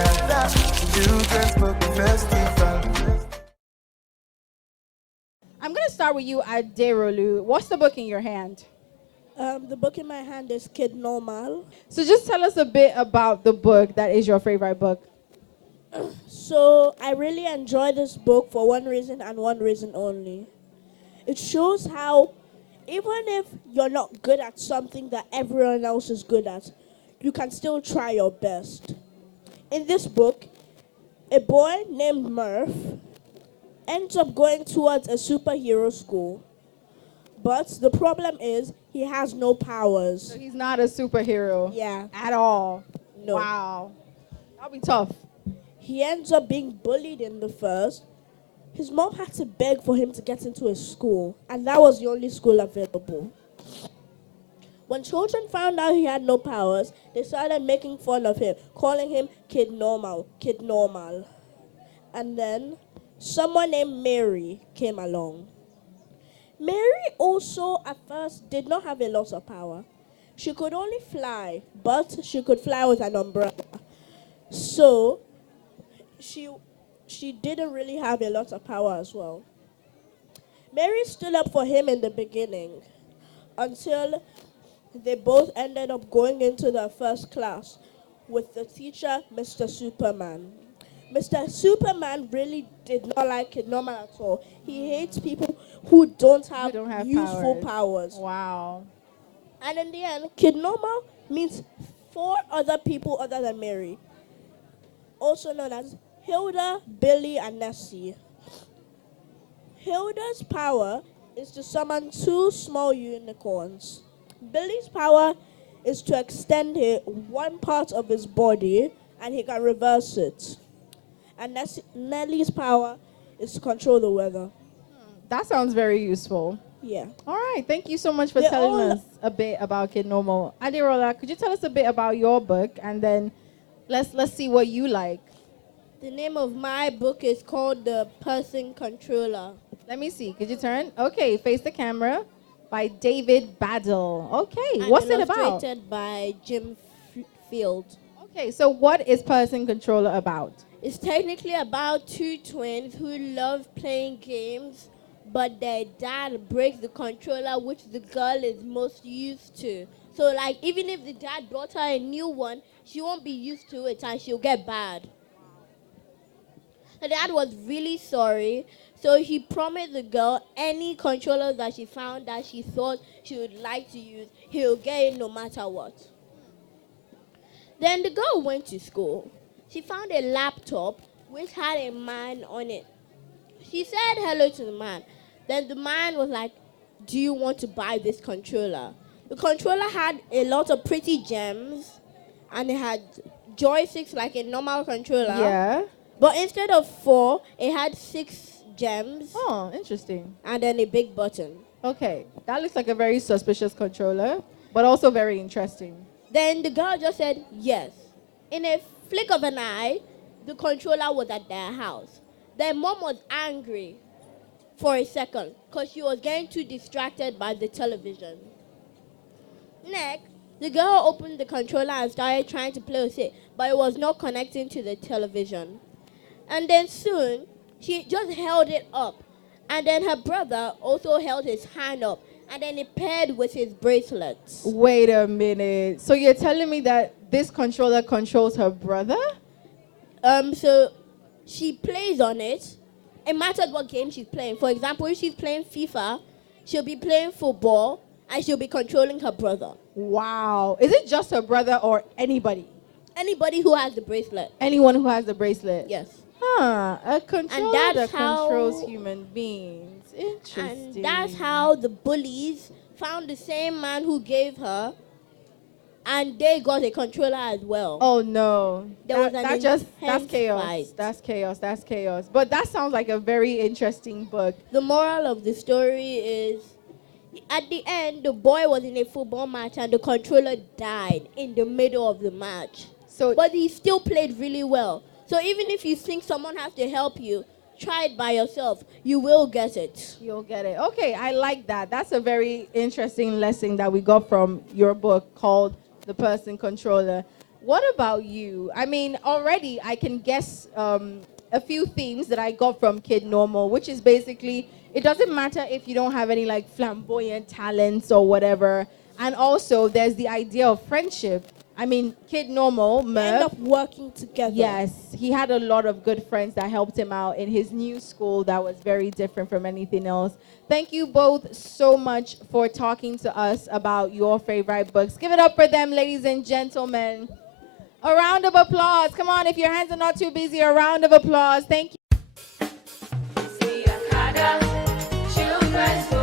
Canada, children's book festival. I'm going to start with you, Aderolu. What's the book in your hand? The book in my hand is Kid Normal. So just tell us a bit about the book that is your favorite book. So I really enjoy this book for one reason and one reason only. It shows how even if you're not good at something that everyone else is good at, you can still try your best. In this book, a boy named Murph ends up going towards a superhero school. But the problem is he has no powers. So he's not a superhero. Yeah. At all. No. Wow. That'll be tough. He ends up being bullied in the first. His mom had to beg for him to get into a school, and that was the only school available. When children found out he had no powers, they started making fun of him, calling him Kid Normal, Kid Normal. And then someone named Mary came along. Mary also at first did not have a lot of power. She could only fly, but she could fly with an umbrella. So she didn't really have a lot of power as well. Mary stood up for him in the beginning until they both ended up going into their first class with the teacher, Mr. Superman. Mr. Superman really did not like Kid Normal at all. He hates people who don't have useful powers. Wow. And in the end, Kid Normal means 4 other people other than Mary, also known as Hilda, Billy, and Nessie. Hilda's power is to summon 2 small unicorns. Billy's power is to extend one part of his body, and he can reverse it. And Nellie's power is to control the weather. That sounds very useful. Yeah. All right. Thank you so much for telling us a bit about Kid Normal. Aderola, could you tell us a bit about your book, and then let's see what you like. The name of my book is called The Person Controller. Let me see. Could you turn? Okay, face the camera. By David Baddle. Okay, And what's it about? illustrated by Jim Field. Okay, so what is Person Controller about? It's technically about 2 twins who love playing games, but their dad breaks the controller, which the girl is most used to. So, like, even if the dad bought her a new one, she won't be used to it and she'll get bad. The dad was really sorry, so he promised the girl any controller that she found that she thought she would like to use, he'll get it no matter what. Then the girl went to school. She found a laptop which had a man on it. She said hello to the man. Then the man was like, "Do you want to buy this controller?" The controller had a lot of pretty gems, and it had joysticks like a normal controller. Yeah. But instead of 4, it had 6 gems. Oh, interesting. And then a big button. Okay, that looks like a very suspicious controller, but also very interesting. Then the girl just said yes. In a flick of an eye, the controller was at their house. Their mom was angry for a second because she was getting too distracted by the television. Next, the girl opened the controller and started trying to play with it, but it was not connecting to the television. And then soon, she just held it up. And then her brother also held his hand up. And then it paired with his bracelets. Wait a minute. So you're telling me that this controller controls her brother? So she plays on it. It matters what game she's playing. For example, if she's playing FIFA, she'll be playing football and she'll be controlling her brother. Wow. Is it just her brother or anybody? Anybody who has the bracelet. Anyone who has the bracelet? Yes. Huh. A controller that that's controls how- human beings. Interesting. And that's how the bullies found the same man who gave her, and they got a controller as well. Oh no. There was an that's intense chaos. fight. That's chaos. That's chaos. But that sounds like a very interesting book. The moral of the story is, at the end, the boy was in a football match and the controller died in the middle of the match. But he still played really well. So even if you think someone has to help you, try it by yourself. You will get it. You'll get it. Okay, I like that. That's a very interesting lesson that we got from your book called The Person Controller. What about you? I mean, already I can guess a few themes that I got from Kid Normal, which is basically it doesn't matter if you don't have any like flamboyant talents or whatever. And also, there's the idea of friendship. I mean, Kid Normal, End Murph, up working together. yes, he had a lot of good friends that helped him out in his new school that was very different from anything else. Thank you both so much for talking to us about your favorite books. Give it up for them, ladies and gentlemen. A round of applause. Come on, if your hands are not too busy, a round of applause. Thank you. See Akada, children's